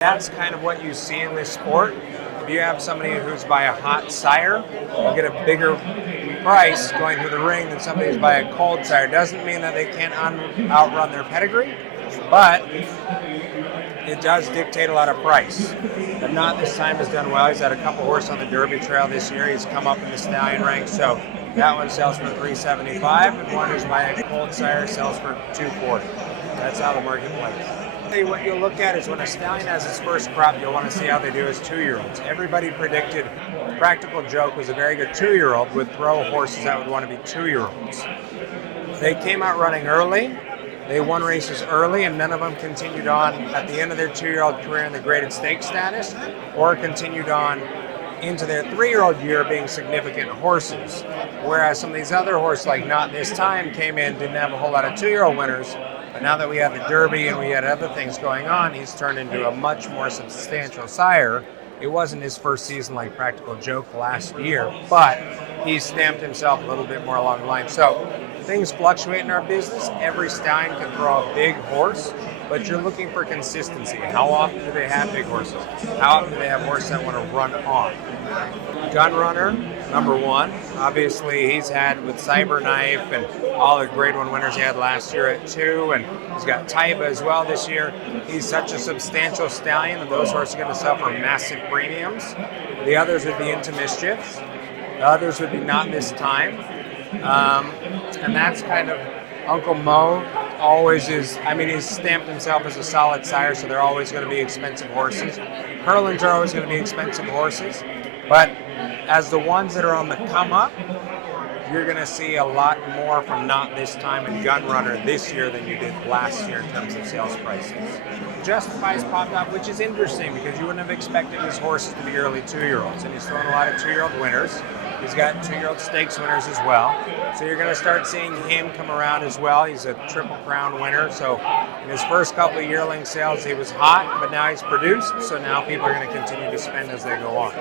That's kind of what you see in this sport. If you have somebody who's by a hot sire, you get a bigger price going through the ring than somebody who's by a cold sire. Doesn't mean that they can't outrun their pedigree, but it does dictate a lot of price. But not this time has done well. He's had a couple horses on the Derby Trail this year. He's come up in the stallion ranks, so that one sells for $375, and one who's by a cold sire sells for $240. That's how the market plays. What you'll look at is when a stallion has its first crop, you'll want to see how they do as 2-year-olds. Everybody predicted Practical Joke was a very good 2-year-old, would throw horses that would want to be 2-year-olds. They came out running early. They won races early, and none of them continued on at the end of their 2-year-old career in the graded stake status, or continued on into their 3-year-old year being significant horses. Whereas some of these other horses, like Not This Time, came in, didn't have a whole lot of 2-year-old winners, but now that we had the Derby and we had other things going on, he's turned into a much more substantial sire. It wasn't his first season like Practical Joke last year, but he stamped himself a little bit more along the line. So things fluctuate in our business. Every stallion can throw a big horse, but you're looking for consistency. How often do they have big horses? How often do they have horses that want to run on? Gun Runner, number one. Obviously, he's had with Cyberknife and all the grade 1 winners he had last year at 2, and he's got Taiba as well this year. He's such a substantial stallion, and those horses are going to sell for massive premiums. The others would be Into Mischief. The others would be Not This Time. And that's kind of Uncle Mo always is. I mean, he's stamped himself as a solid sire, so they're always going to be expensive horses. Hurlings are always going to be expensive horses. But as the ones that are on the come up, you're going to see a lot more from Not This Time and Gun Runner this year than you did last year in terms of sales prices. Justify's popped up, which is interesting because you wouldn't have expected his horses to be early 2-year-olds, and he's thrown a lot of 2-year-old winners. He's got 2-year-old stakes winners as well. So you're going to start seeing him come around as well. He's a Triple Crown winner. So in his first couple of yearling sales, he was hot, but now he's produced. So now people are going to continue to spend as they go on.